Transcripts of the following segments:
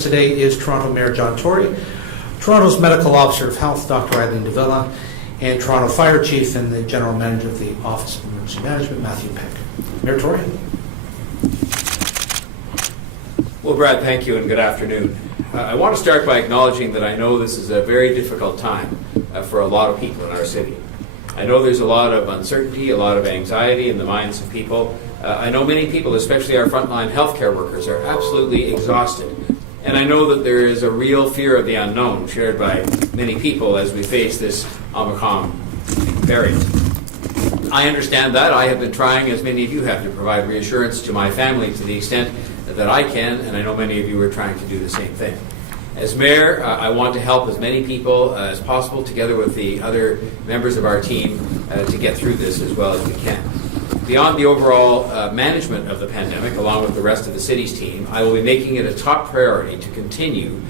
Today is Toronto Mayor John Tory, Toronto's Medical Officer of Health, Dr. Eileen, and Toronto Fire Chief and the General Manager of the Office of Emergency Management, Matthew Peck. Mayor Tory. Well, Brad, thank you and good afternoon. I want to start by acknowledging that I know this is a very difficult time for a lot of people in our city. I know there's a lot of uncertainty, a lot of anxiety in the minds of people. I know many people, especially our frontline healthcare workers, are absolutely exhausted. And I know that there is a real fear of the unknown shared by many people as we face this Omicron variant. I understand that. I have been trying, as many of you have, to provide reassurance to my family to the extent that I can, and I know many of you are trying to do the same thing. As mayor, I want to help as many people as possible, together with the other members of our team, to get through this as well as we can. Beyond the overall management of the pandemic, along with the rest of the city's team, I will be making it a top priority to continue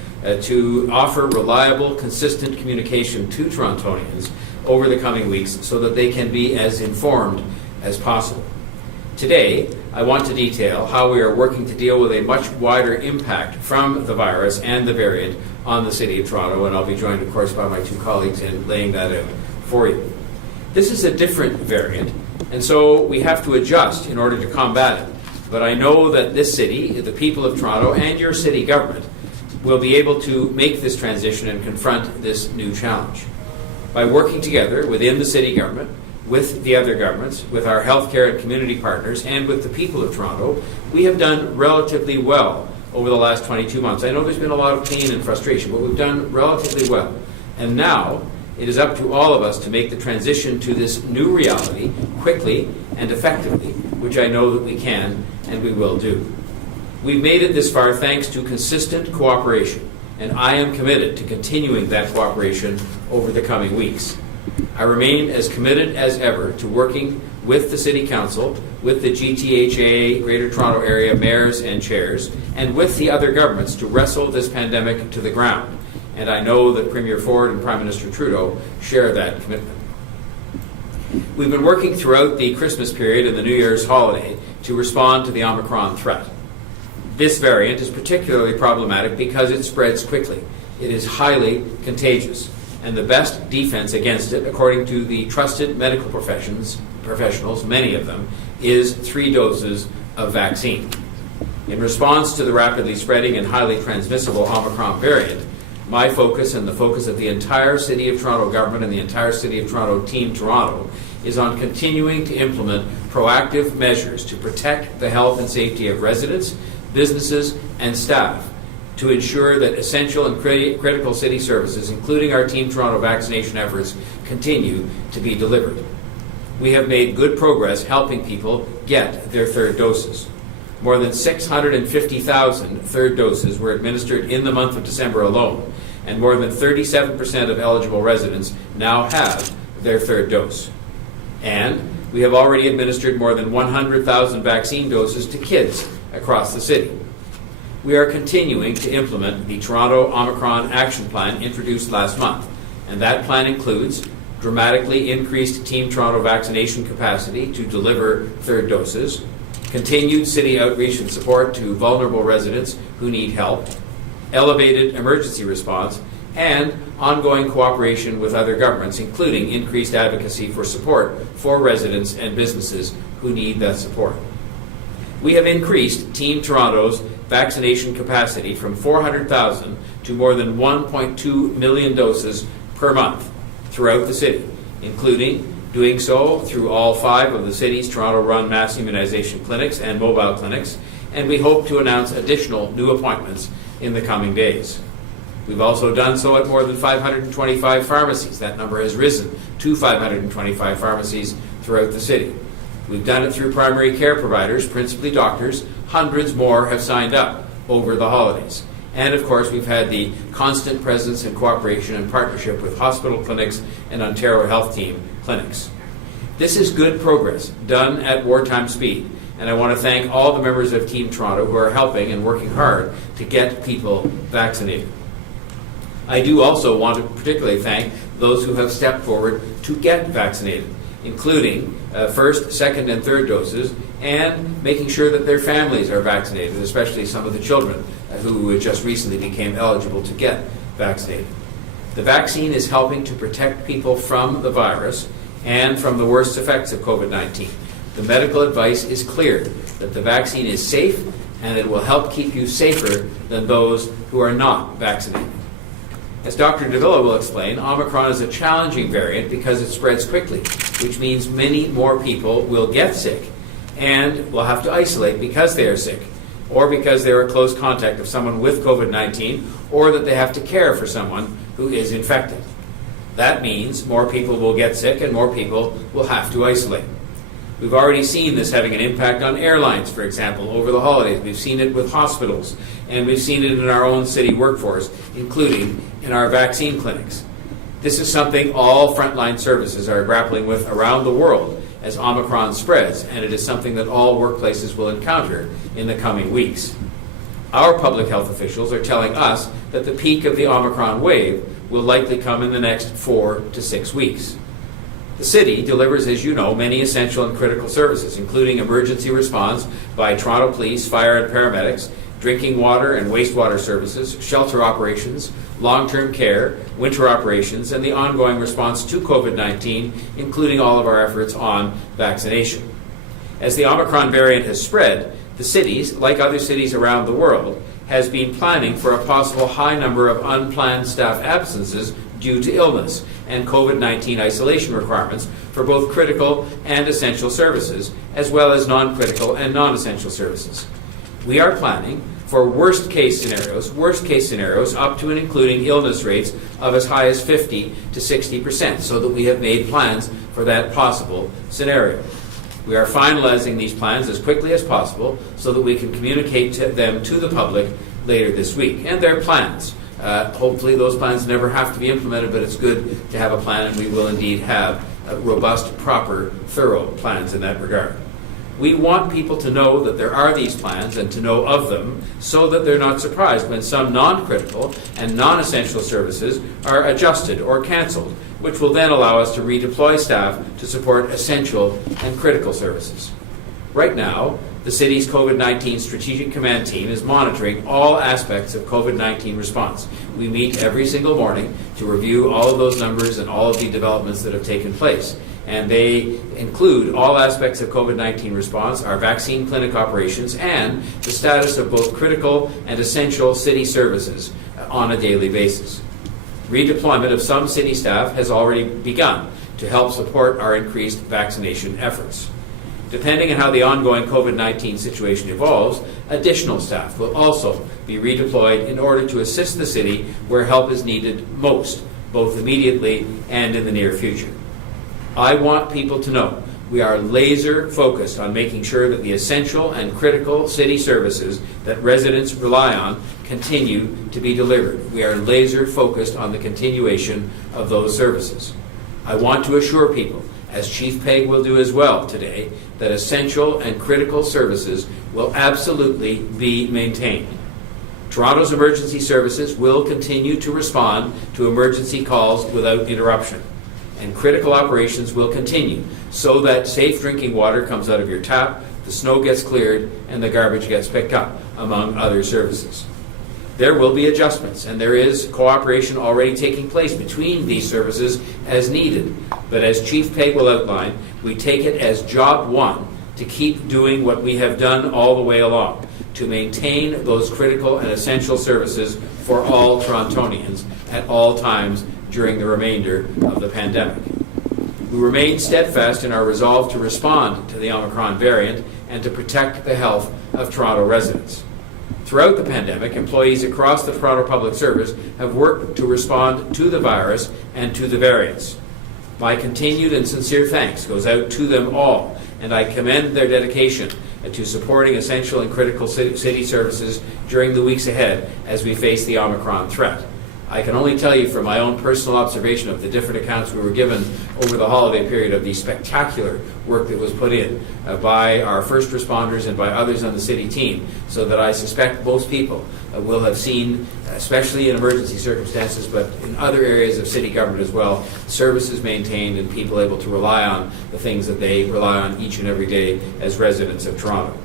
to offer reliable, consistent communication to Torontonians over the coming weeks so that they can be as informed as possible. Today, I want to detail how we are working to deal with a much wider impact from the virus and the variant on the City of Toronto, and I'll be joined, of course, by my two colleagues in laying that out for you. This is a different variant, and so we have to adjust in order to combat it. But I know that this city, the people of Toronto, and your city government will be able to make this transition and confront this new challenge. By working together within the city government, with the other governments, with our healthcare and community partners, and with the people of Toronto, we have done relatively well over the last 22 months. I know there's been a lot of pain and frustration, but we've done relatively well. And now, it is up to all of us to make the transition to this new reality quickly and effectively, which I know that we can and we will do. We've made it this far thanks to consistent cooperation, and I am committed to continuing that cooperation over the coming weeks. I remain as committed as ever to working with the City Council, with the GTHA, Greater Toronto Area mayors and chairs, and with the other governments to wrestle this pandemic to the ground. And I know that Premier Ford and Prime Minister Trudeau share that commitment. We've been working throughout the Christmas period and the New Year's holiday to respond to the Omicron threat. This variant is particularly problematic because it spreads quickly. It is highly contagious, and the best defense against it, according to the trusted medical professionals, many of them, is 3 doses of vaccine. In response to the rapidly spreading and highly transmissible Omicron variant, my focus and the focus of the entire City of Toronto government and the entire City of Toronto Team Toronto is on continuing to implement proactive measures to protect the health and safety of residents, businesses, and staff, to ensure that essential and critical city services, including our Team Toronto vaccination efforts, continue to be delivered. We have made good progress helping people get their third doses. More than 650,000 third doses were administered in the month of December alone, and more than 37% of eligible residents now have their third dose. And we have already administered more than 100,000 vaccine doses to kids across the city. We are continuing to implement the Toronto Omicron Action Plan introduced last month, and that plan includes dramatically increased Team Toronto vaccination capacity to deliver third doses, continued city outreach and support to vulnerable residents who need help, elevated emergency response, and ongoing cooperation with other governments, including increased advocacy for support for residents and businesses who need that support. We have increased Team Toronto's vaccination capacity from 400,000 to more than 1.2 million doses per month throughout the city, including doing so through all 5 of the city's Toronto-run mass immunization clinics and mobile clinics, and we hope to announce additional new appointments in the coming days. We've also done so at more than 525 pharmacies. That number has risen to 525 pharmacies throughout the city. We've done it through primary care providers, principally doctors. Hundreds more have signed up over the holidays. And of course, we've had the constant presence and cooperation and partnership with hospital clinics and Ontario Health Team clinics. This is good progress, done at wartime speed, and I want to thank all the members of Team Toronto who are helping and working hard to get people vaccinated. I do also want to particularly thank those who have stepped forward to get vaccinated, including first, second, and third doses and making sure that their families are vaccinated, especially some of the children who just recently became eligible to get vaccinated. The vaccine is helping to protect people from the virus and from the worst effects of COVID-19. The medical advice is clear that the vaccine is safe and it will help keep you safer than those who are not vaccinated. As Dr. Davila will explain, Omicron is a challenging variant because it spreads quickly, which means many more people will get sick and will have to isolate because they are sick, or because they're a close contact of someone with COVID-19, or that they have to care for someone who is infected. That means more people will get sick and more people will have to isolate. We've already seen this having an impact on airlines, for example, over the holidays. We've seen it with hospitals, and we've seen it in our own city workforce, including in our vaccine clinics. This is something all frontline services are grappling with around the world as Omicron spreads, and it is something that all workplaces will encounter in the coming weeks. Our public health officials are telling us that the peak of the Omicron wave will likely come in the next 4 to 6 weeks. The city delivers, as you know, many essential and critical services, including emergency response by Toronto Police, fire and paramedics, drinking water and wastewater services, shelter operations, long-term care, winter operations, and the ongoing response to COVID-19, including all of our efforts on vaccination. As the Omicron variant has spread, the cities, like other cities around the world, has been planning for a possible high number of unplanned staff absences due to illness and COVID-19 isolation requirements for both critical and essential services, as well as non-critical and non-essential services. We are planning for worst case scenarios up to and including illness rates of as high as 50 to 60%, so that we have made plans for that possible scenario. We are finalizing these plans as quickly as possible so that we can communicate them to the public later this week. And they're plans. Hopefully those plans never have to be implemented, but it's good to have a plan, and we will indeed have robust, proper, thorough plans in that regard. We want people to know that there are these plans and to know of them so that they're not surprised when some non-critical and non-essential services are adjusted or canceled, which will then allow us to redeploy staff to support essential and critical services. Right now, the city's COVID-19 Strategic Command Team is monitoring all aspects of COVID-19 response. We meet every single morning to review all of those numbers and all of the developments that have taken place. And they include all aspects of COVID-19 response, our vaccine clinic operations, and the status of both critical and essential city services on a daily basis. Redeployment of some city staff has already begun to help support our increased vaccination efforts. Depending on how the ongoing COVID-19 situation evolves, additional staff will also be redeployed in order to assist the city where help is needed most, both immediately and in the near future. I want people to know we are laser focused on making sure that the essential and critical city services that residents rely on continue to be delivered. We are laser focused on the continuation of those services. I want to assure people, as Chief Pegg will do as well today, that essential and critical services will absolutely be maintained. Toronto's emergency services will continue to respond to emergency calls without interruption, and critical operations will continue so that safe drinking water comes out of your tap, the snow gets cleared, and the garbage gets picked up, among other services. There will be adjustments, and there is cooperation already taking place between these services as needed. But as Chief Pegg will outline, we take it as job one to keep doing what we have done all the way along, to maintain those critical and essential services for all Torontonians at all times during the remainder of the pandemic. We remain steadfast in our resolve to respond to the Omicron variant and to protect the health of Toronto residents. Throughout the pandemic, employees across the Toronto Public Service have worked to respond to the virus and to the variants. My continued and sincere thanks goes out to them all, and I commend their dedication to supporting essential and critical city services during the weeks ahead as we face the Omicron threat. I can only tell you from my own personal observation of the different accounts we were given over the holiday period of the spectacular work that was put in by our first responders and by others on the city team, so that I suspect most people will have seen, especially in emergency circumstances, but in other areas of city government as well, services maintained and people able to rely on the things that they rely on each and every day as residents of Toronto.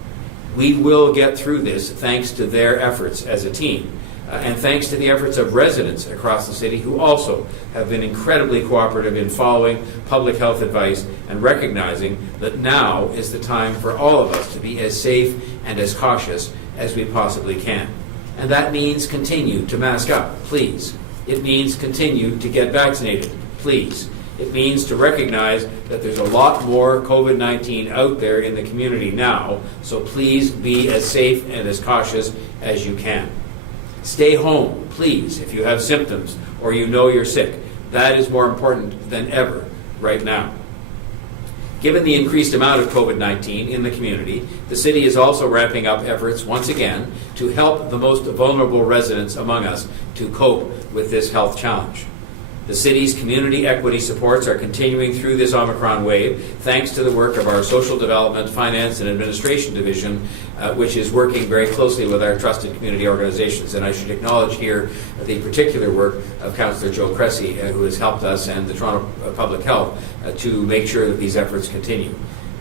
We will get through this thanks to their efforts as a team. And thanks to the efforts of residents across the city who also have been incredibly cooperative in following public health advice and recognizing that now is the time for all of us to be as safe and as cautious as we possibly can. And that means continue to mask up, please. It means continue to get vaccinated, please. It means to recognize that there's a lot more COVID-19 out there in the community now, so please be as safe and as cautious as you can. Stay home, please, if you have symptoms or you know you're sick. That is more important than ever right now. Given the increased amount of COVID-19 in the community, the city is also ramping up efforts once again to help the most vulnerable residents among us to cope with this health challenge. The city's community equity supports are continuing through this Omicron wave thanks to the work of our Social Development, Finance and Administration Division, which is working very closely with our trusted community organizations. And I should acknowledge here the particular work of Councillor Joe Cressy, who has helped us, and the Toronto Public Health to make sure that these efforts continue.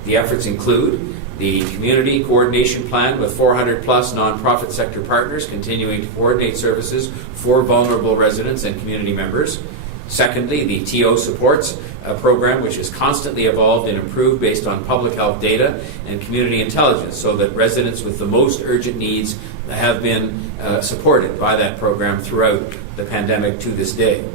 The efforts include the Community Coordination Plan with 400 plus nonprofit sector partners continuing to coordinate services for vulnerable residents and community members. Secondly, the TO Supports program, which is constantly evolved and improved based on public health data and community intelligence, so that residents with the most urgent needs have been supported by that program throughout the pandemic to this day.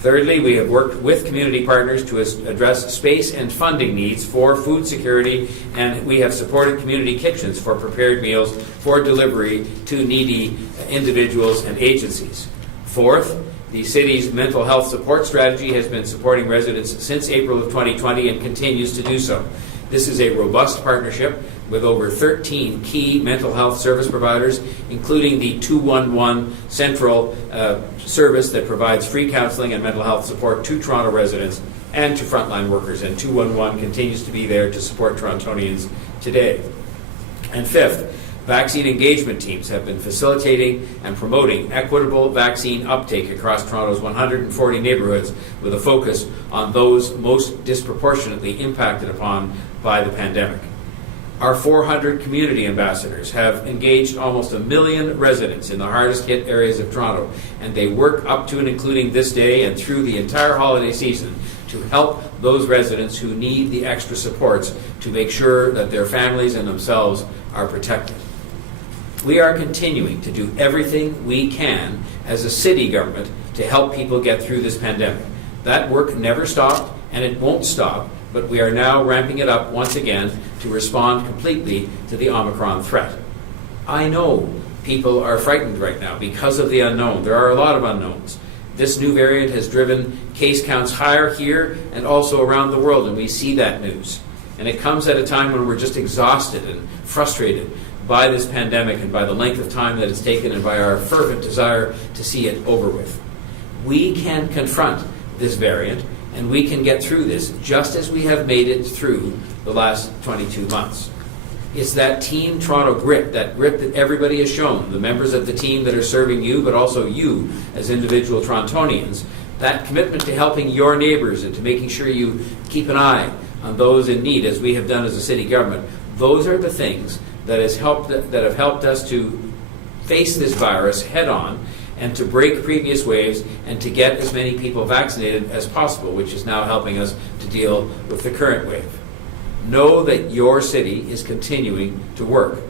Thirdly, we have worked with community partners to address space and funding needs for food security, and we have supported community kitchens for prepared meals for delivery to needy individuals and agencies. Fourth, the city's mental health support strategy has been supporting residents since April of 2020 and continues to do so. This is a robust partnership with over 13 key mental health service providers, including the 211 Central service that provides free counselling and mental health support to Toronto residents and to frontline workers. And 211 continues to be there to support Torontonians today. And fifth, vaccine engagement teams have been facilitating and promoting equitable vaccine uptake across Toronto's 140 neighbourhoods with a focus on those most disproportionately impacted upon by the pandemic. Our 400 community ambassadors have engaged almost 1 million residents in the hardest hit areas of Toronto, and they work up to and including this day and through the entire holiday season to help those residents who need the extra supports to make sure that their families and themselves are protected. We are continuing to do everything we can as a city government to help people get through this pandemic. That work never stopped, and it won't stop, but we are now ramping it up once again to respond completely to the Omicron threat. I know people are frightened right now because of the unknown. There are a lot of unknowns. This new variant has driven case counts higher here and also around the world, and we see that news. And it comes at a time when we're just exhausted and frustrated by this pandemic and by the length of time that it's taken and by our fervent desire to see it over with. We can confront this variant and we can get through this just as we have made it through the last 22 months. It's that Team Toronto grit, that grit that everybody has shown, the members of the team that are serving you, but also you as individual Torontonians, that commitment to helping your neighbours and to making sure you keep an eye on those in need, as we have done as a city government. Those are the things that have helped us to face this virus head on and to break previous waves and to get as many people vaccinated as possible, which is now helping us to deal with the current wave. Know that your city is continuing to work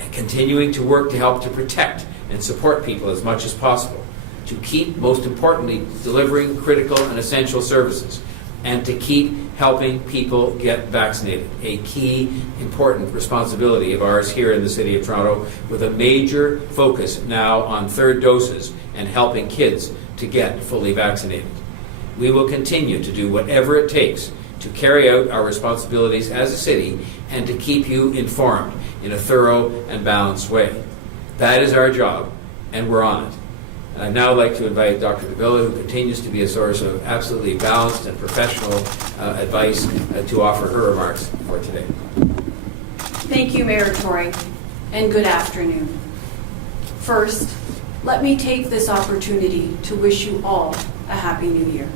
to help to protect and support people as much as possible, to keep, most importantly, delivering critical and essential services, and to keep helping people get vaccinated, a key, important responsibility of ours here in the City of Toronto, with a major focus now on third doses and helping kids to get fully vaccinated. We will continue to do whatever it takes to carry out our responsibilities as a city and to keep you informed in a thorough and balanced way. That is our job, and we're on it. And I'd now like to invite Dr. Davila, who continues to be a source of absolutely balanced and professional advice, to offer her remarks for today. Thank you, Mayor Tory, and good afternoon. First, let me take this opportunity to wish you all a Happy New Year.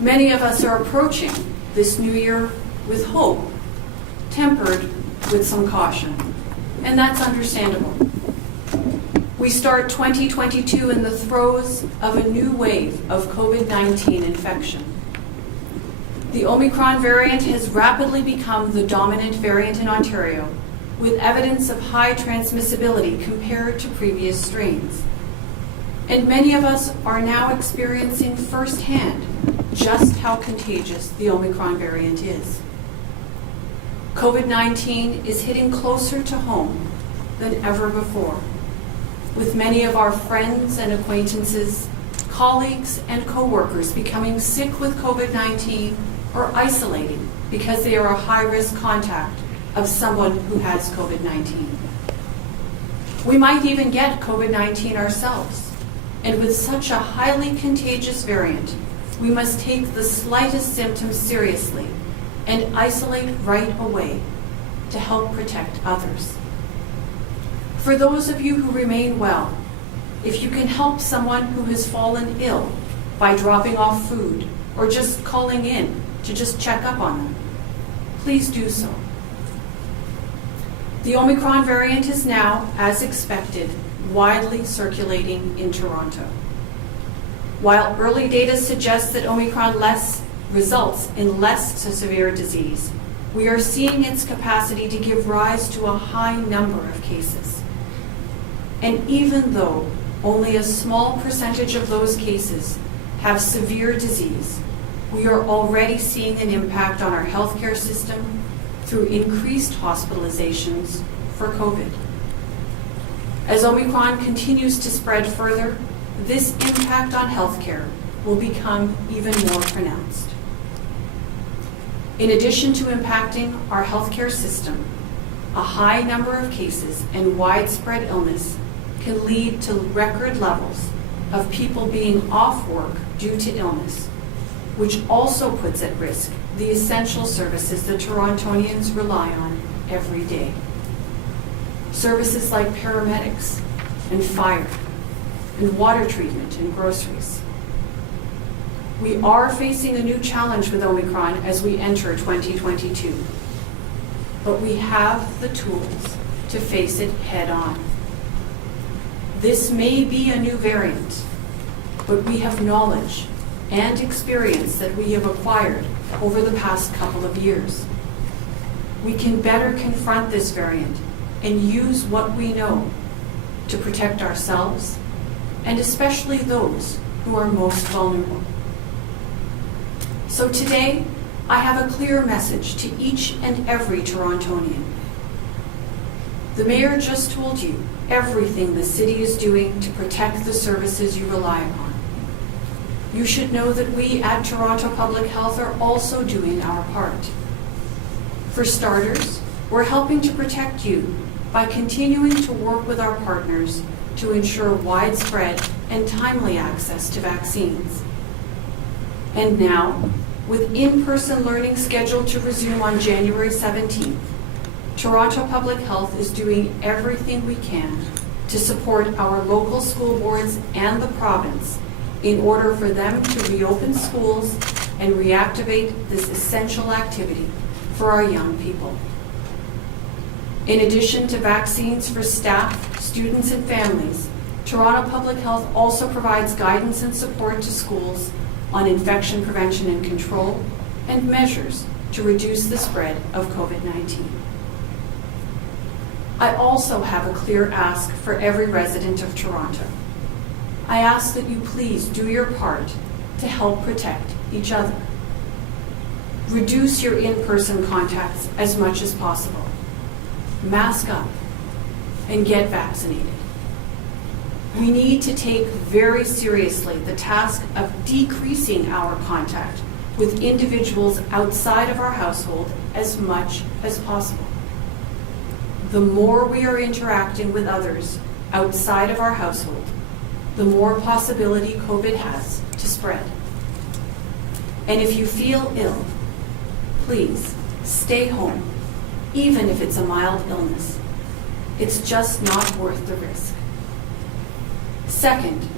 Many of us are approaching this new year with hope, tempered with some caution, and that's understandable. We start 2022 in the throes of a new wave of COVID-19 infection. The Omicron variant has rapidly become the dominant variant in Ontario, with evidence of high transmissibility compared to previous strains. And many of us are now experiencing firsthand just how contagious the Omicron variant is. COVID-19 is hitting closer to home than ever before, with many of our friends and acquaintances, colleagues and co-workers becoming sick with COVID-19 or isolating because they are a high-risk contact of someone who has COVID-19. We might even get COVID-19 ourselves, and with such a highly contagious variant, we must take the slightest symptoms seriously and isolate right away to help protect others. For those of you who remain well, if you can help someone who has fallen ill by dropping off food or just calling in to just check up on them, please do so. The Omicron variant is now, as expected, widely circulating in Toronto. While early data suggests that Omicron results in less severe disease, we are seeing its capacity to give rise to a high number of cases. And even though only a small percentage of those cases have severe disease, we are already seeing an impact on our healthcare system through increased hospitalizations for COVID. As Omicron continues to spread further, this impact on healthcare will become even more pronounced. In addition to impacting our healthcare system, a high number of cases and widespread illness can lead to record levels of people being off work due to illness, which also puts at risk the essential services that Torontonians rely on every day. Services like paramedics and fire and water treatment and groceries. We are facing a new challenge with Omicron as we enter 2022, but we have the tools to face it head on. This may be a new variant, but we have knowledge and experience that we have acquired over the past couple of years. We can better confront this variant and use what we know to protect ourselves and especially those who are most vulnerable. So today, I have a clear message to each and every Torontonian. The Mayor just told you everything the city is doing to protect the services you rely upon. You should know that we at Toronto Public Health are also doing our part. For starters, we're helping to protect you by continuing to work with our partners to ensure widespread and timely access to vaccines. And now, with in-person learning scheduled to resume on January 17th, Toronto Public Health is doing everything we can to support our local school boards and the province in order for them to reopen schools and reactivate this essential activity for our young people. In addition to vaccines for staff, students, and families, Toronto Public Health also provides guidance and support to schools on infection prevention and control and measures to reduce the spread of COVID-19. I also have a clear ask for every resident of Toronto. I ask that you please do your part to help protect each other. Reduce your in-person contacts as much as possible. Mask up and get vaccinated. We need to take very seriously the task of decreasing our contact with individuals outside of our household as much as possible. The more we are interacting with others outside of our household, the more possibility COVID has to spread. And if you feel ill, please stay home, even if it's a mild illness. It's just not worth the risk. Second,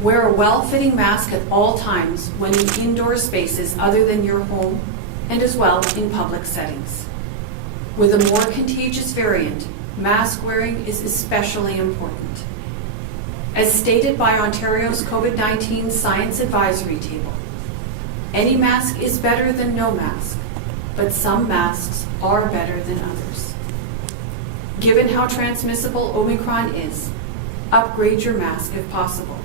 wear a well-fitting mask at all times when in indoor spaces other than your home and as well in public settings. With a more contagious variant, mask wearing is especially important. As stated by Ontario's COVID-19 Science Advisory Table, any mask is better than no mask, but some masks are better than others. Given how transmissible Omicron is, upgrade your mask if possible.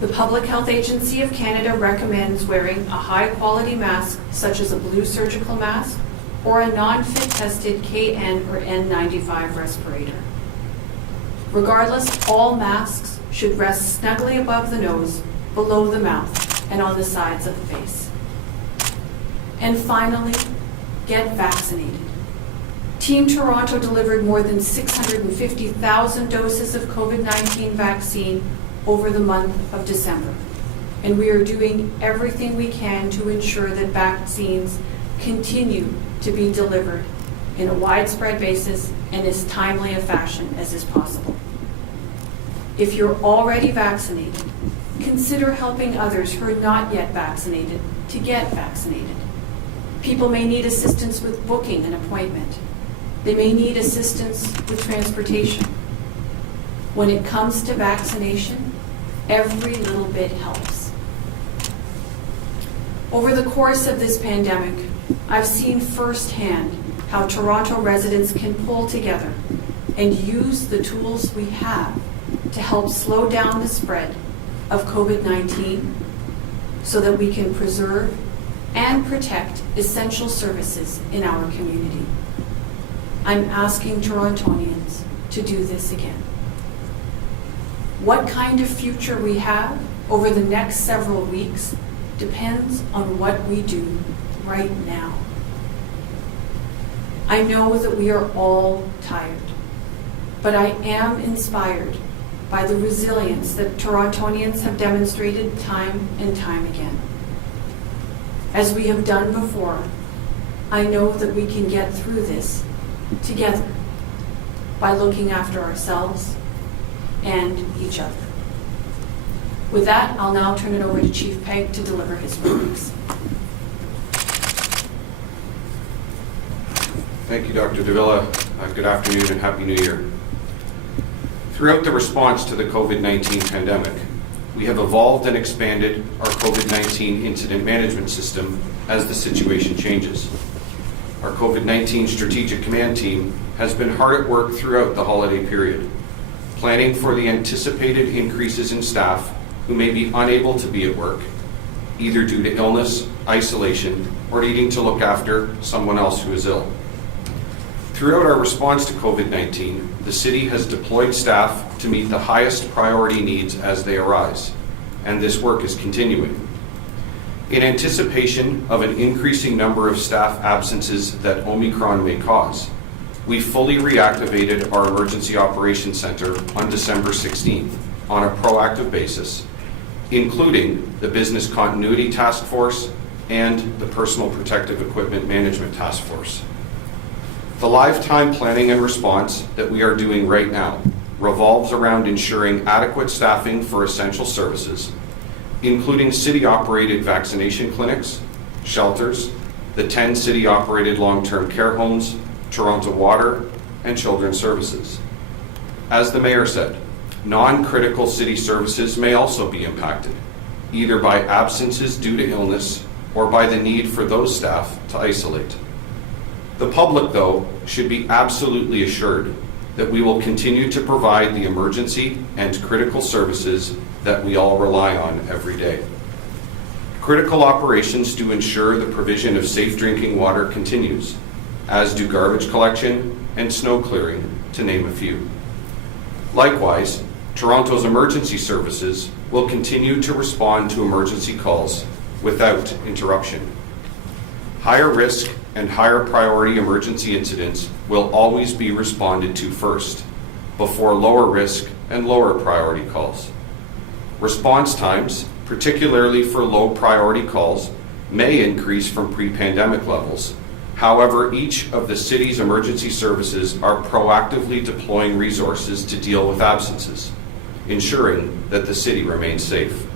The Public Health Agency of Canada recommends wearing a high-quality mask such as a blue surgical mask or a non-fit tested KN or N95 respirator. Regardless, all masks should rest snugly above the nose, below the mouth, and on the sides of the face. And finally, get vaccinated. Team Toronto delivered more than 650,000 doses of COVID-19 vaccine over the month of December, and we are doing everything we can to ensure that vaccines continue to be delivered in a widespread basis and as timely a fashion as is possible. If you're already vaccinated, consider helping others who are not yet vaccinated to get vaccinated. People may need assistance with booking an appointment. They may need assistance with transportation. When it comes to vaccination, every little bit helps. Over the course of this pandemic, I've seen firsthand how Toronto residents can pull together and use the tools we have to help slow down the spread of COVID-19 so that we can preserve and protect essential services in our community. I'm asking Torontonians to do this again. What kind of future we have over the next several weeks depends on what we do right now. I know that we are all tired, but I am inspired by the resilience that Torontonians have demonstrated time and time again. As we have done before, I know that we can get through this together by looking after ourselves and each other. With that, I'll now turn it over to Chief Pegg to deliver his remarks. Thank you, Dr. Davila. Good afternoon and Happy New Year. Throughout the response to the COVID-19 pandemic, we have evolved and expanded our COVID-19 incident management system as the situation changes. Our COVID-19 Strategic Command Team has been hard at work throughout the holiday period, planning for the anticipated increases in staff who may be unable to be at work, either due to illness, isolation, or needing to look after someone else who is ill. Throughout our response to COVID-19, the City has deployed staff to meet the highest priority needs as they arise, and this work is continuing. In anticipation of an increasing number of staff absences that Omicron may cause, we fully reactivated our Emergency Operations Centre on December 16th on a proactive basis, including the Business Continuity Task Force and the Personal Protective Equipment Management Task Force. The lifetime planning and response that we are doing right now revolves around ensuring adequate staffing for essential services, including city-operated vaccination clinics, shelters, the 10 city-operated long-term care homes, Toronto Water, and Children's Services. As the Mayor said, non-critical city services may also be impacted, either by absences due to illness or by the need for those staff to isolate. The public, though, should be absolutely assured that we will continue to provide the emergency and critical services that we all rely on every day. Critical operations to ensure the provision of safe drinking water continues, as do garbage collection and snow clearing, to name a few. Likewise, Toronto's emergency services will continue to respond to emergency calls without interruption. Higher risk and higher priority emergency incidents will always be responded to first, before lower risk and lower priority calls. Response times, particularly for low priority calls, may increase from pre-pandemic levels. However, each of the city's emergency services are proactively deploying resources to deal with absences, ensuring that the city remains safe.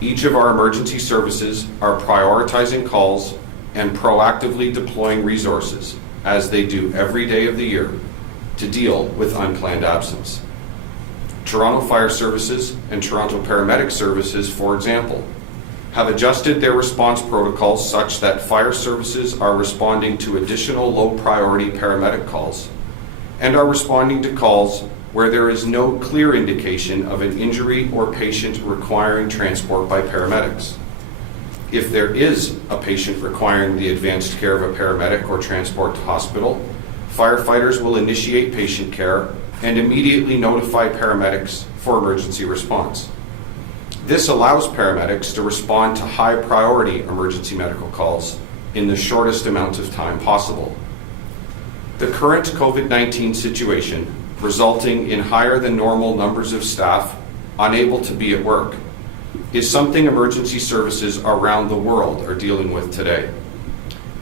Each of our emergency services are prioritizing calls and proactively deploying resources, as they do every day of the year, to deal with unplanned absence. Toronto Fire Services and Toronto Paramedic Services, for example, have adjusted their response protocols such that fire services are responding to additional low-priority paramedic calls and are responding to calls where there is no clear indication of an injury or patient requiring transport by paramedics. If there is a patient requiring the advanced care of a paramedic or transport to hospital, firefighters will initiate patient care and immediately notify paramedics for emergency response. This allows paramedics to respond to high-priority emergency medical calls in the shortest amount of time possible. The current COVID-19 situation, resulting in higher than normal numbers of staff unable to be at work, is something emergency services around the world are dealing with today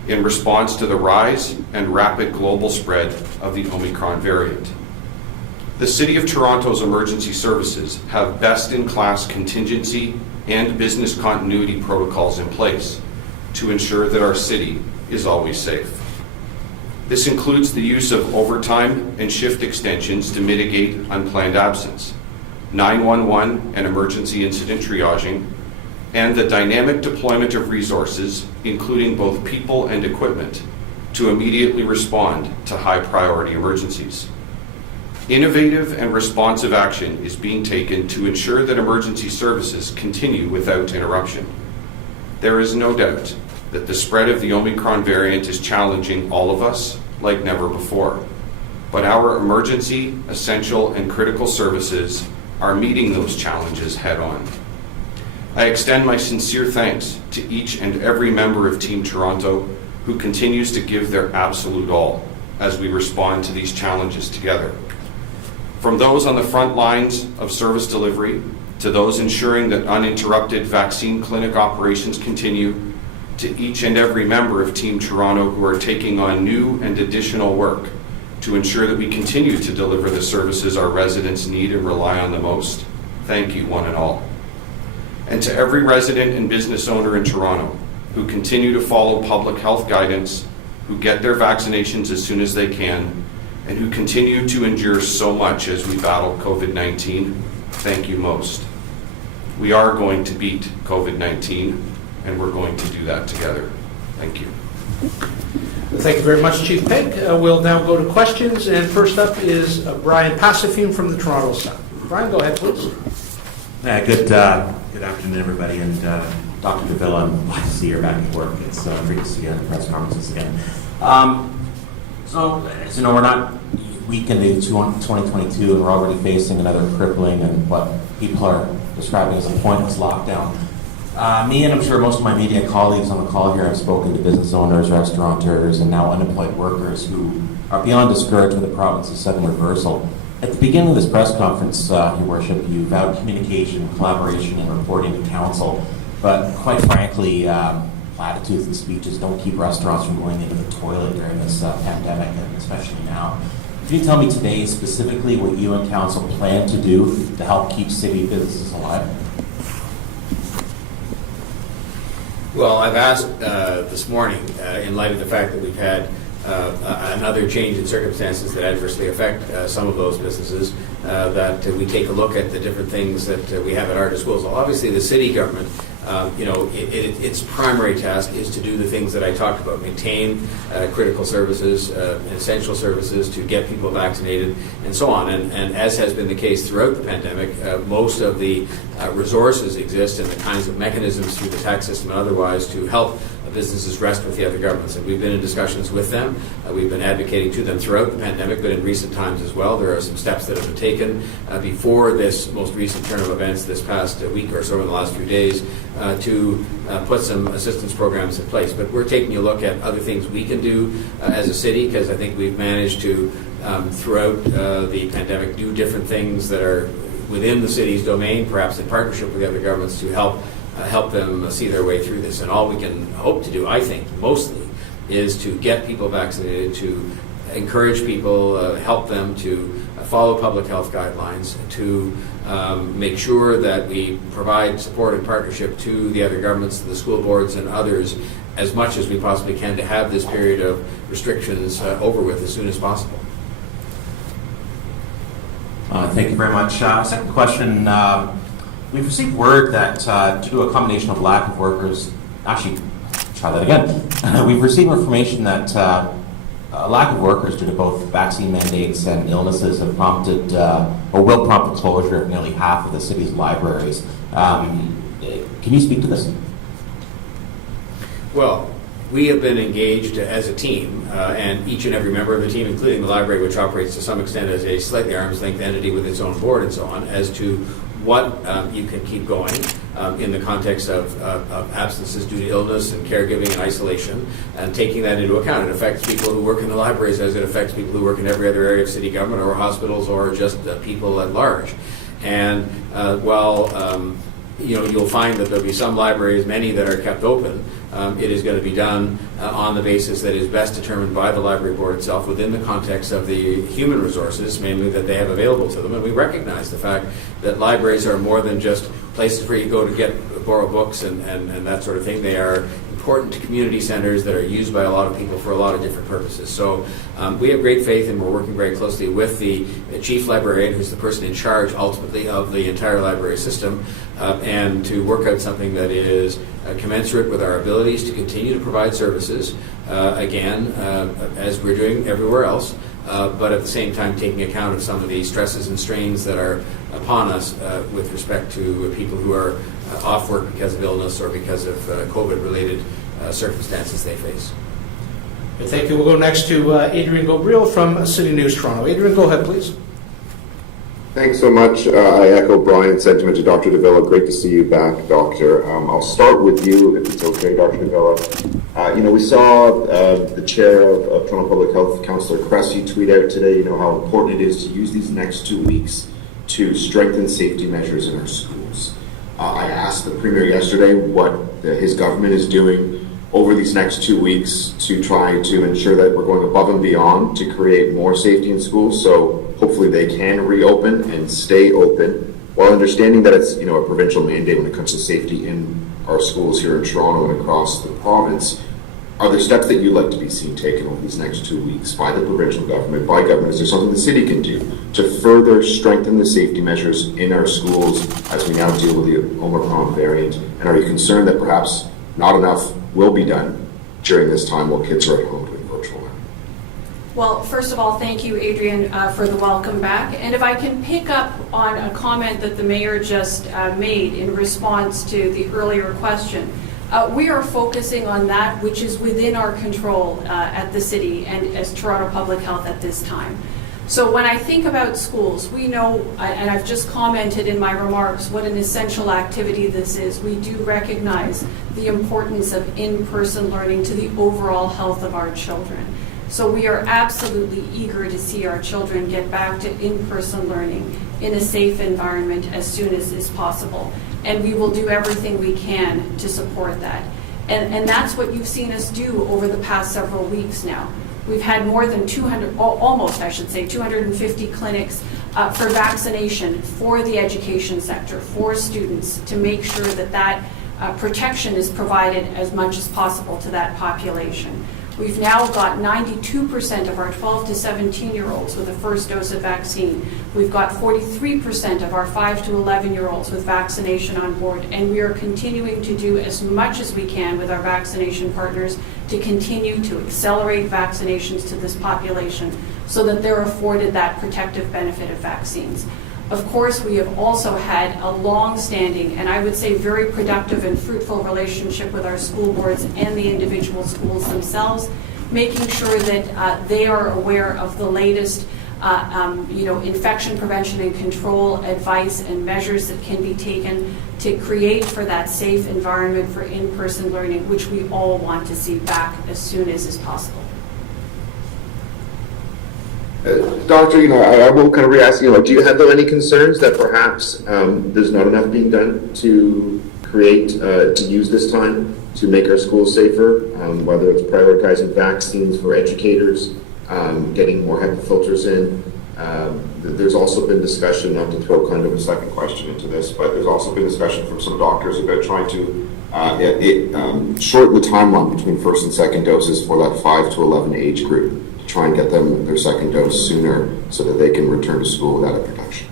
in response to the rise and rapid global spread of the Omicron variant. The City of Toronto's emergency services have best-in-class contingency and business continuity protocols in place to ensure that our city is always safe. This includes the use of overtime and shift extensions to mitigate unplanned absence, 911 and emergency incident triaging, and the dynamic deployment of resources, including both people and equipment, to immediately respond to high-priority emergencies. Innovative and responsive action is being taken to ensure that emergency services continue without interruption. There is no doubt that the spread of the Omicron variant is challenging all of us like never before, but our emergency, essential, and critical services are meeting those challenges head-on. I extend my sincere thanks to each and every member of Team Toronto who continues to give their absolute all as we respond to these challenges together. From those on the front lines of service delivery, to those ensuring that uninterrupted vaccine clinic operations continue, to each and every member of Team Toronto who are taking on new and additional work to ensure that we continue to deliver the services our residents need and rely on the most, thank you one and all. And to every resident and business owner in Toronto who continue to follow public health guidance, who get their vaccinations as soon as they can, and who continue to endure so much as we battle COVID-19, thank you most. We are going to beat COVID-19, and we're going to do that together. Thank you. Thank you very much, Chief Pegg. We'll now go to questions, and first up is Brian Pasifune from the Toronto Sun. Brian, go ahead, please. Good afternoon, everybody, and Dr. Davila, I'm glad to see you're back at work. It's great to see you at the press conferences again. So, as you know, we're not week into 2022, and we're already facing another crippling and what people are describing as a pointless lockdown. Me and I'm sure most of my media colleagues on the call here have spoken to business owners, restaurateurs, and now unemployed workers who are beyond discouraged with the province's sudden reversal. At the beginning of this press conference, Your Worship, you vowed communication, collaboration, and reporting to council, but quite frankly, platitudes and speeches don't keep restaurants from going into the toilet during this pandemic, and especially now. Can you tell me today specifically what you and council plan to do to help keep city businesses alive? Well, I've asked this morning, in light of the fact that we've had another change in circumstances that adversely affect some of those businesses, that we take a look at the different things that we have at our disposal. Obviously, the city government, its primary task is to do the things that I talked about, maintain critical services, essential services, to get people vaccinated, and so on. And as has been the case throughout the pandemic, most of the resources exist and the kinds of mechanisms through the tax system and otherwise to help businesses rest with the other governments. And we've been in discussions with them. We've been advocating to them throughout the pandemic, but in recent times as well. There are some steps that have been taken before this most recent turn of events this past week or so in the last few days to put some assistance programs in place. But we're taking a look at other things we can do as a city, because I think we've managed to throughout the pandemic do different things that are within the city's domain, perhaps in partnership with the other governments, to help them see their way through this. And all we can hope to do, I think, mostly, is to get people vaccinated, to encourage people, help them to follow public health guidelines, to make sure that we provide support and partnership to the other governments, the school boards and others, as much as we possibly can, to have this period of restrictions over with as soon as possible. Thank you very much. Second question. We've received word that due to a combination of lack of workers, actually, try that again. We've received information that a lack of workers due to both vaccine mandates and illnesses have prompted or will prompt the closure of nearly half of the city's libraries. Can you speak to this? Well, we have been engaged as a team, and each and every member of the team, including the library, which operates to some extent as a slightly arm's length entity with its own board and so on, as to what you can keep going in the context of absences due to illness and caregiving and isolation, and taking that into account. It affects people who work in the libraries as it affects people who work in every other area of city government or hospitals or just people at large. And while you'll find that there'll be some libraries, many that are kept open, it is going to be done on the basis that is best determined by the library board itself within the context of the human resources, mainly that they have available to them. And we recognize the fact that libraries are more than just places where you go to borrow books and that sort of thing. They are important community centers that are used by a lot of people for a lot of different purposes. So we have great faith, and we're working very closely with the chief librarian, who's the person in charge ultimately of the entire library system, and to work out something that is commensurate with our abilities to continue to provide services, as we're doing everywhere else, but at the same time taking account of some of the stresses and strains that are upon us with respect to people who are off work because of illness or because of COVID-related circumstances they face. Thank you. We'll go next to Adrian Gobriel from City News Toronto. Adrian, go ahead, please. Thanks so much. I echo Brian's sentiment to Dr. Davila. Great to see you back, Doctor. I'll start with you, if it's okay, Dr. Davila. We saw the chair of Toronto Public Health, Councillor Cressy, tweet out today, how important it is to use these next 2 weeks to strengthen safety measures in our schools. I asked the Premier yesterday what his government is doing over these next 2 weeks to try to ensure that we're going above and beyond to create more safety in schools, so hopefully they can reopen and stay open, while understanding that it's a provincial mandate when it comes to safety in our schools here in Toronto and across the province. Are there steps that you'd like to be seen taken over these next 2 weeks by the provincial government, by government? Is there something the city can do to further strengthen the safety measures in our schools as we now deal with the Omicron variant? And are you concerned that perhaps not enough will be done during this time while kids are at home doing virtual learning? Well, first of all, thank you, Adrian, for the welcome back. And if I can pick up on a comment that the mayor just made in response to the earlier question. We are focusing on that which is within our control at the city and as Toronto Public Health at this time. So when I think about schools, we know, and I've just commented in my remarks, what an essential activity this is. We do recognize the importance of in-person learning to the overall health of our children. So we are absolutely eager to see our children get back to in-person learning in a safe environment as soon as is possible. And we will do everything we can to support that. And that's what you've seen us do over the past several weeks now. We've had more than 250 clinics for vaccination for the education sector, for students, to make sure that protection is provided as much as possible to that population. We've now got 92% of our 12 to 17-year-olds with a first dose of vaccine. We've got 43% of our 5 to 11-year-olds with vaccination on board, and we are continuing to do as much as we can with our vaccination partners to continue to accelerate vaccinations to this population so that they're afforded that protective benefit of vaccines. Of course, we have also had a long-standing, and I would say very productive and fruitful relationship with our school boards and the individual schools themselves, making sure that they are aware of the latest infection prevention and control advice and measures that can be taken to create for that safe environment for in-person learning, which we all want to see back as soon as is possible. Doctor, I will kind of re-ask you, do you have any concerns that perhaps there's not enough being done to to use this time to make our schools safer, whether it's prioritizing vaccines for educators, getting more HEPA filters in? There's also been discussion, not to throw kind of a second question into this, but there's also been discussion from some doctors about trying to shorten the timeline between first and second doses for that 5 to 11 age group, to try and get them their second dose sooner so that they can return to school without a protection.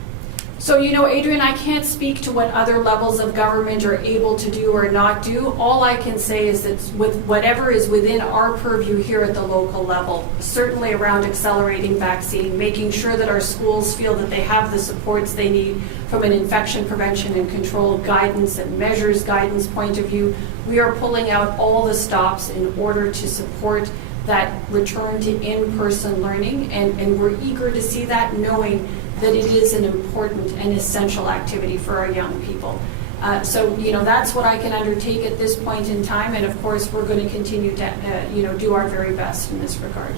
So, Adrian, I can't speak to what other levels of government are able to do or not do. All I can say is that with whatever is within our purview here at the local level, certainly around accelerating vaccine, making sure that our schools feel that they have the supports they need from an infection prevention and control guidance and measures guidance point of view, we are pulling out all the stops in order to support that return to in-person learning, and we're eager to see that, knowing that it is an important and essential activity for our young people. So, that's what I can undertake at this point in time, and of course, we're going to continue to, do our very best in this regard.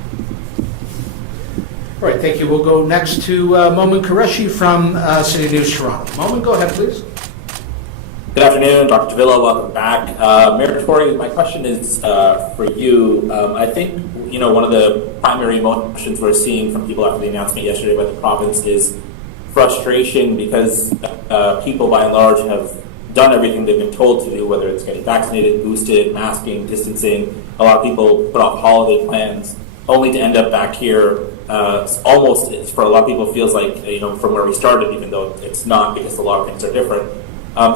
All right, thank you. We'll go next to Momin Qureshi from City News Toronto. Momin, go ahead, please. Good afternoon, Dr. Davila. Welcome back. Mayor Tory, my question is for you. I think, one of the primary emotions we're seeing from people after the announcement yesterday by the province is frustration because people, by and large, have done everything they've been told to do, whether it's getting vaccinated, boosted, masking, distancing. A lot of people put off holiday plans only to end up back here. Almost, for a lot of people, feels like, from where we started, even though it's not, because a lot of things are different.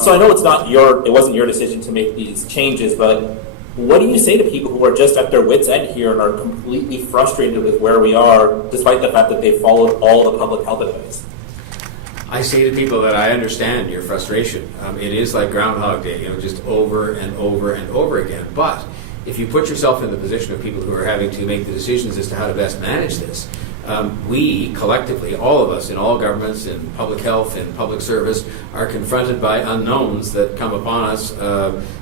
So I know it wasn't your decision to make these changes, but what do you say to people who are just at their wits' end here and are completely frustrated with where we are, despite the fact that they followed all the public health advice? I say to people that I understand your frustration. It is like Groundhog Day, just over and over and over again. But if you put yourself in the position of people who are having to make the decisions as to how to best manage this, we collectively, all of us in all governments, in public health, in public service, are confronted by unknowns that come upon us,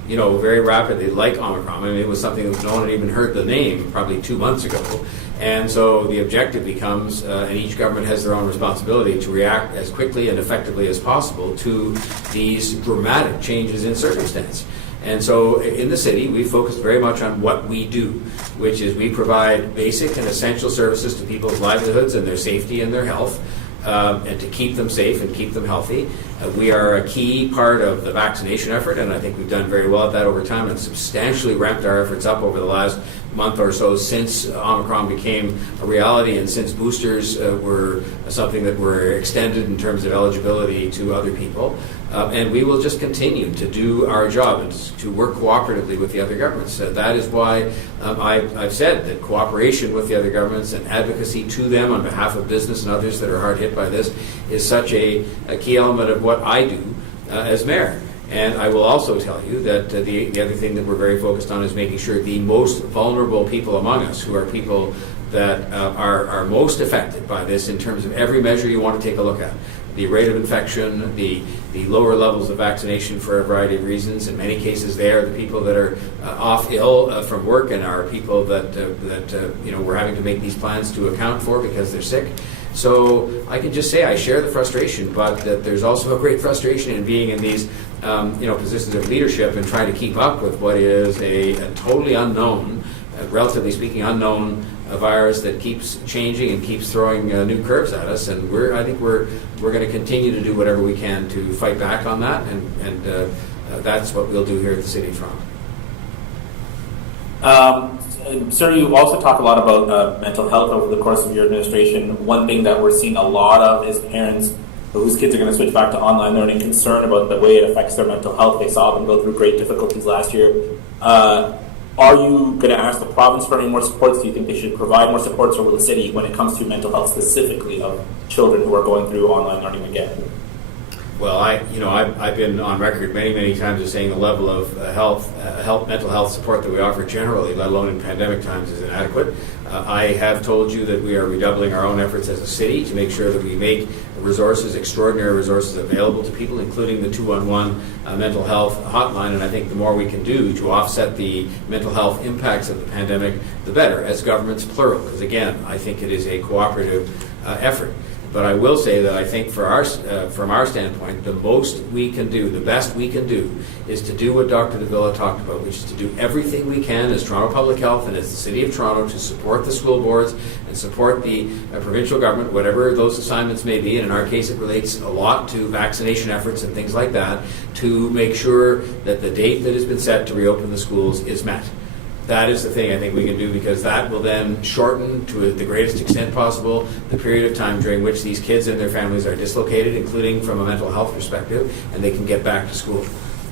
very rapidly, like Omicron. I mean, it was something that no one had even heard the name probably 2 months ago. And so the objective becomes, and each government has their own responsibility to react as quickly and effectively as possible to these dramatic changes in circumstance. And so in the city, we focused very much on what we do, which is we provide basic and essential services to people's livelihoods and their safety and their health, and to keep them safe and keep them healthy. We are a key part of the vaccination effort, and I think we've done very well at that over time and substantially ramped our efforts up over the last month or so since Omicron became a reality and since boosters were something that were extended in terms of eligibility to other people. And we will just continue to do our job and to work cooperatively with the other governments. That is why I've said that cooperation with the other governments and advocacy to them on behalf of business and others that are hard hit by this is such a key element of what I do as mayor. And I will also tell you that the other thing that we're very focused on is making sure the most vulnerable people among us, who are people that are most affected by this in terms of every measure you want to take a look at, the rate of infection, the lower levels of vaccination for a variety of reasons. In many cases, they are the people that are off ill from work and are people that we're having to make these plans to account for because they're sick. So I can just say I share the frustration, but that there's also a great frustration in being in these positions of leadership and trying to keep up with what is a totally unknown, relatively speaking, unknown virus that keeps changing and keeps throwing new curves at us. And I think we're going to continue to do whatever we can to fight back on that, and that's what we'll do here at the City of Toronto. Sir, you also talk a lot about mental health over the course of your administration. One thing that we're seeing a lot of is parents whose kids are going to switch back to online learning concerned about the way it affects their mental health. They saw them go through great difficulties last year. Are you going to ask the province for any more supports? Do you think they should provide more supports, or will the city when it comes to mental health specifically of children who are going through online learning again? Well, I've been on record many times as saying the level of mental health support that we offer generally, let alone in pandemic times, is inadequate. I have told you that we are redoubling our own efforts as a city to make sure that we make extraordinary resources available to people, including the 211 mental health hotline. And I think the more we can do to offset the mental health impacts of the pandemic, the better, as governments plural. Because again, I think it is a cooperative effort. But I will say that I think from our standpoint, the most we can do, the best we can do, is to do what Dr. Davila talked about, which is to do everything we can as Toronto Public Health and as the City of Toronto to support the school boards and support the provincial government, whatever those assignments may be. And in our case, it relates a lot to vaccination efforts and things like that, to make sure that the date that has been set to reopen the schools is met. That is the thing I think we can do, because that will then shorten to the greatest extent possible the period of time during which these kids and their families are dislocated, including from a mental health perspective, and they can get back to school.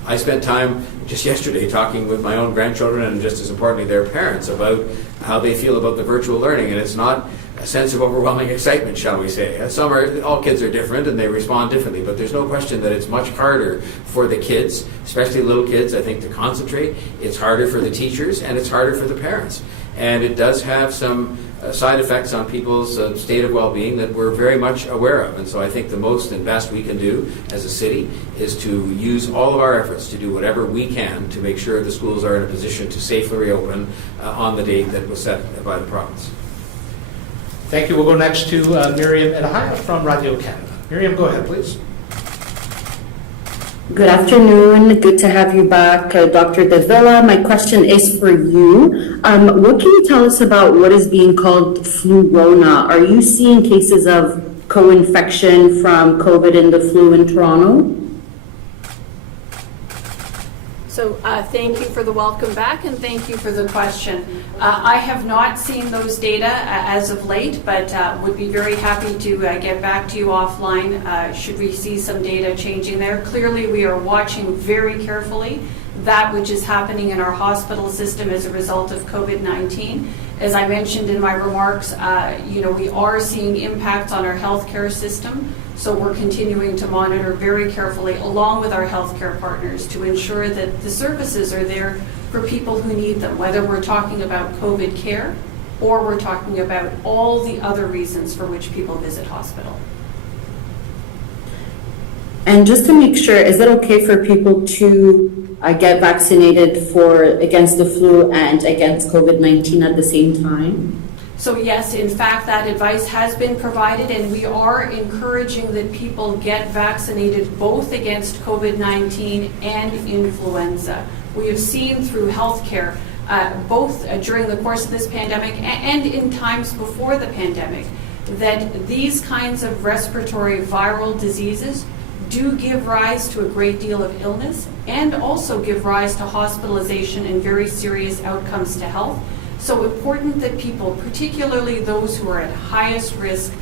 I spent time just yesterday talking with my own grandchildren and, just as importantly, their parents about how they feel about the virtual learning, and it's not a sense of overwhelming excitement, shall we say. All kids are different and they respond differently, but there's no question that it's much harder for the kids, especially little kids, I think, to concentrate. It's harder for the teachers and it's harder for the parents. And it does have some side effects on people's state of well-being that we're very much aware of. And so I think the most and best we can do as a city is to use all of our efforts to do whatever we can to make sure the schools are in a position to safely reopen on the date that was set by the province. Thank you. We'll go next to Miriam Edahaya from Radio Canada. Miriam, go ahead, please. Good afternoon. Good to have you back, Dr. Davila. My question is for you. What can you tell us about what is being called flu-rona? Are you seeing cases of co-infection from COVID and the flu in Toronto? So thank you for the welcome back, and thank you for the question. I have not seen those data as of late, but would be very happy to get back to you offline should we see some data changing there. Clearly, we are watching very carefully that which is happening in our hospital system as a result of COVID-19. As I mentioned in my remarks, we are seeing impacts on our healthcare system. So we're continuing to monitor very carefully along with our healthcare partners to ensure that the services are there for people who need them, whether we're talking about COVID care or we're talking about all the other reasons for which people visit hospital. And just to make sure, is it okay for people to get vaccinated against the flu and against COVID-19 at the same time? So yes, in fact, that advice has been provided, and we are encouraging that people get vaccinated both against COVID-19 and influenza. We have seen through healthcare, both during the course of this pandemic and in times before the pandemic, that these kinds of respiratory viral diseases do give rise to a great deal of illness and also give rise to hospitalization and very serious outcomes to health. So important that people, particularly those who are at highest risk,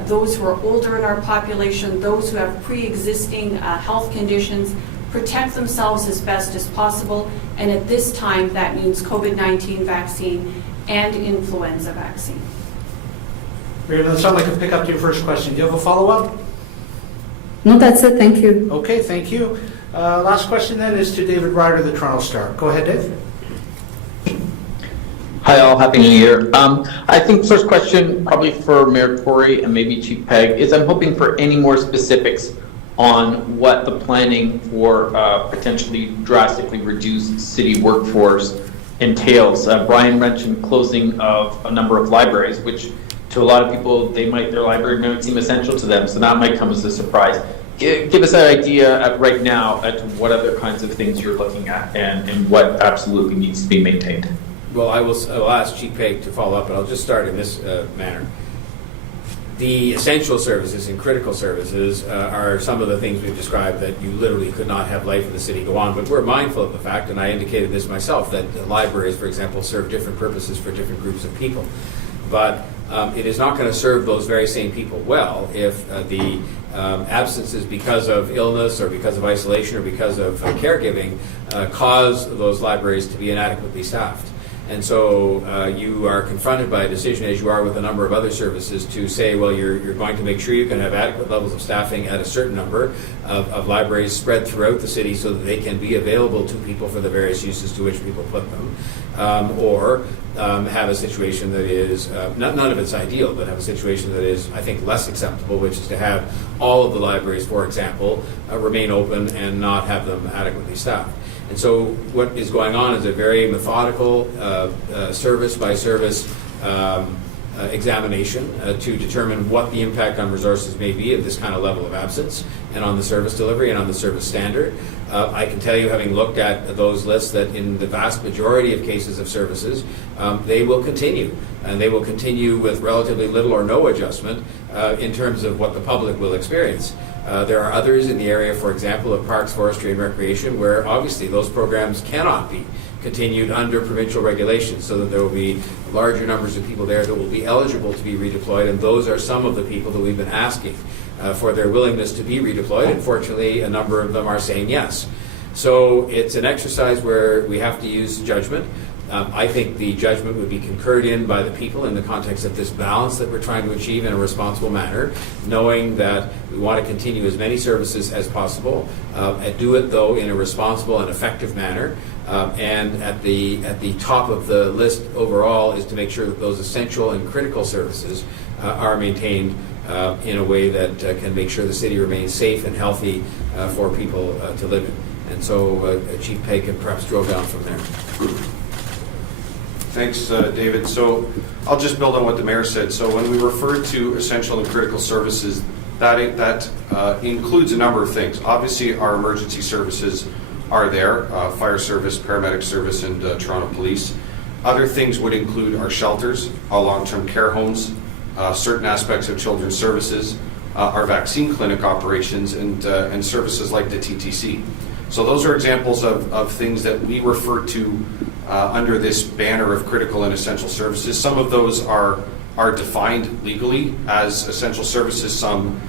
those who are older in our population, those who have pre-existing health conditions, protect themselves as best as possible. And at this time, that means COVID-19 vaccine and influenza vaccine. Miriam, that sounds like a pick up to your first question. Do you have a follow-up? No, that's it. Thank you. Okay, thank you. Last question then is to David Ryder, the Toronto Star. Go ahead, Dave. Hi all, Happy New Year. I think first question probably for Mayor Tory and maybe Chief Peg is I'm hoping for any more specifics on what the planning for potentially drastically reduced city workforce entails. Brian mentioned closing of a number of libraries, which to a lot of people, their library might seem essential to them, so that might come as a surprise. Give us an idea right now as to what other kinds of things you're looking at and what absolutely needs to be maintained. Well, I'll ask Chief Peg to follow up, but I'll just start in this manner. The essential services and critical services are some of the things we've described that you literally could not have life in the city go on. But we're mindful of the fact, and I indicated this myself, that libraries, for example, serve different purposes for different groups of people. But it is not going to serve those very same people well if the absences because of illness or because of isolation or because of caregiving cause those libraries to be inadequately staffed. And so you are confronted by a decision, as you are with a number of other services, to say, well, you're going to make sure you can have adequate levels of staffing at a certain number of libraries spread throughout the city so that they can be available to people for the various uses to which people put them, or have a situation that is, none of it's ideal, but have a situation that is, I think, less acceptable, which is to have all of the libraries, for example, remain open and not have them adequately staffed. And so what is going on is a very methodical service-by-service examination to determine what the impact on resources may be of this kind of level of absence and on the service delivery and on the service standard. I can tell you, having looked at those lists, that in the vast majority of cases of services, they will continue. And they will continue with relatively little or no adjustment in terms of what the public will experience. There are others in the area, for example, of parks, forestry, and recreation, where obviously those programs cannot be continued under provincial regulations, so that there will be larger numbers of people there that will be eligible to be redeployed, and those are some of the people that we've been asking for their willingness to be redeployed, and fortunately a number of them are saying yes. So it's an exercise where we have to use judgment. I think the judgment would be concurred in by the people in the context of this balance that we're trying to achieve in a responsible manner, knowing that we want to continue as many services as possible, and do it, though, in a responsible and effective manner. And at the top of the list overall is to make sure that those essential and critical services are maintained in a way that can make sure the city remains safe and healthy for people to live in. And so Chief Pegg can perhaps drill down from there. Thanks, David. So I'll just build on what the mayor said. So when we refer to essential and critical services, that includes a number of things. Obviously, our emergency services are there, fire service, paramedic service, and Toronto Police. Other things would include our shelters, our long-term care homes, certain aspects of children's services, our vaccine clinic operations, and services like the TTC. So those are examples of things that we refer to under this banner of critical and essential services. Some of those are defined legally as essential services, some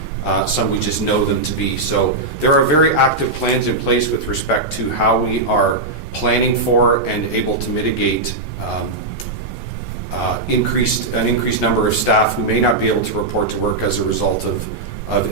we just know them to be. So there are very active plans in place with respect to how we are planning for and able to mitigate an increased number of staff who may not be able to report to work as a result of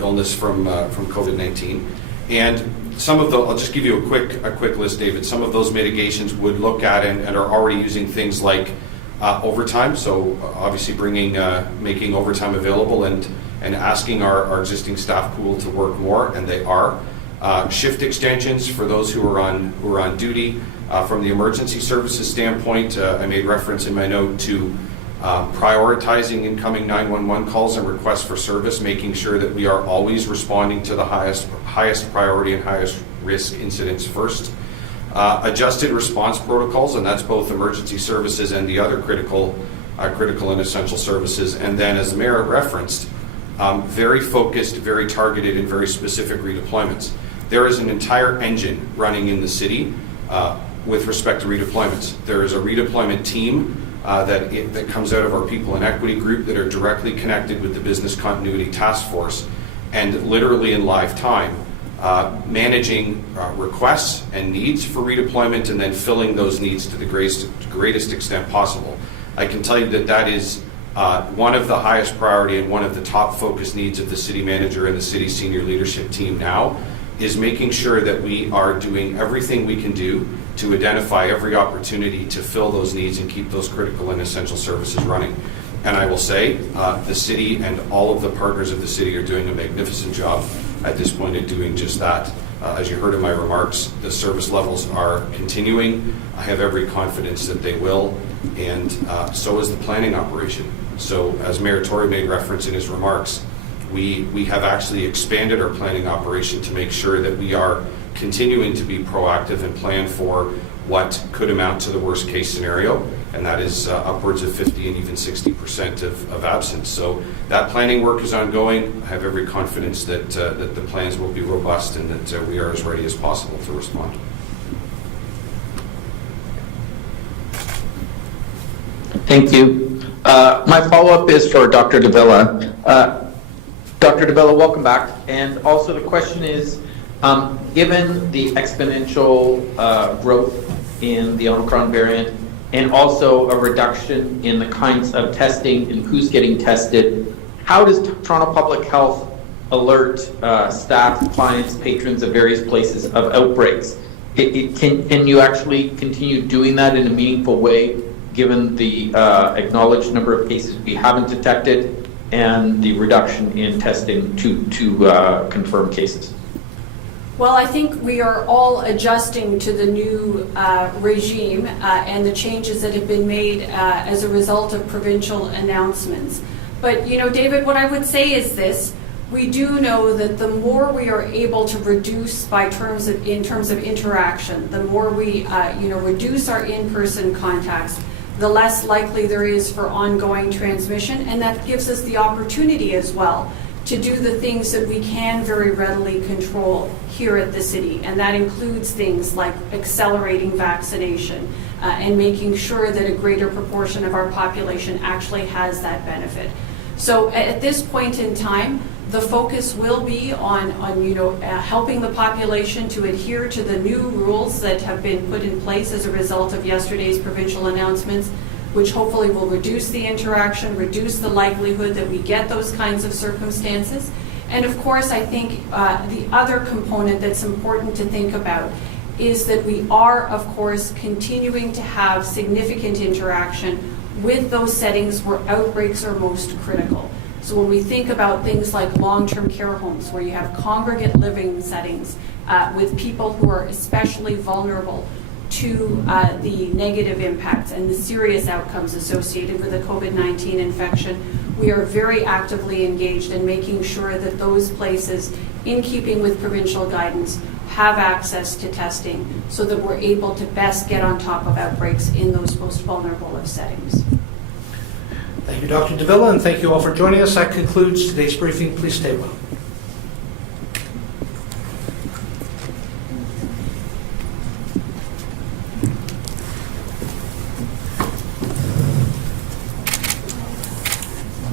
illness from COVID-19. And some of those, I'll just give you a quick list, David. Some of those mitigations would look at and are already using things like overtime. So obviously making overtime available and asking our existing staff pool to work more, and they are. Shift extensions for those who are on duty. From the emergency services standpoint, I made reference in my note to prioritizing incoming 911 calls and requests for service, making sure that we are always responding to the highest priority and highest risk incidents first. Adjusted response protocols, and that's both emergency services and the other critical and essential services. And then, as the mayor referenced, very focused, very targeted, and very specific redeployments. There is an entire engine running in the city with respect to redeployments. There is a redeployment team that comes out of our People and Equity group that are directly connected with the Business Continuity Task Force, and literally in live time, managing requests and needs for redeployment, and then filling those needs to the greatest extent possible. I can tell you that is one of the highest priority and one of the top focus needs of the city manager and the city senior leadership team now, is making sure that we are doing everything we can do to identify every opportunity to fill those needs and keep those critical and essential services running. And I will say, the city and all of the partners of the city are doing a magnificent job at this point in doing just that. As you heard in my remarks, the service levels are continuing. I have every confidence that they will, and so is the planning operation. So as Mayor Tory made reference in his remarks, we have actually expanded our planning operation to make sure that we are continuing to be proactive and plan for what could amount to the worst case scenario, and that is upwards of 50 and even 60% of absence. So that planning work is ongoing. I have every confidence that the plans will be robust and that we are as ready as possible to respond. Thank you. My follow-up is for Dr. Davila. Dr. Davila, welcome back. And also the question is, given the exponential growth in the Omicron variant and also a reduction in the kinds of testing and who's getting tested. How does Toronto Public Health alert staff, clients, patrons of various places of outbreaks? Can you actually continue doing that in a meaningful way, given the acknowledged number of cases we haven't detected and the reduction in testing to confirm cases? Well, I think we are all adjusting to the new regime and the changes that have been made as a result of provincial announcements. But, you know, David, what I would say is this. We do know that the more we are able to reduce in terms of interaction, the more we reduce our in-person contacts, the less likely there is for ongoing transmission, and that gives us the opportunity as well to do the things that we can very readily control here at the city, and that includes things like accelerating vaccination and making sure that a greater proportion of our population actually has that benefit. So at this point in time, the focus will be on helping the population to adhere to the new rules that have been put in place as a result of yesterday's provincial announcements, which hopefully will reduce the interaction, reduce the likelihood that we get those kinds of circumstances. And of course, I think the other component that's important to think about is that we are, of course, continuing to have significant interaction with those settings where outbreaks are most critical. So when we think about things like long-term care homes, where you have congregate living settings with people who are especially vulnerable to the negative impacts and the serious outcomes associated with the COVID-19 infection, we are very actively engaged in making sure that those places, in keeping with provincial guidance, have access to testing so that we're able to best get on top of outbreaks in those most vulnerable of settings. Thank you, Dr. Davila, and thank you all for joining us. That concludes today's briefing. Please stay well.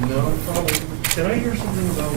No problem. Can I hear something about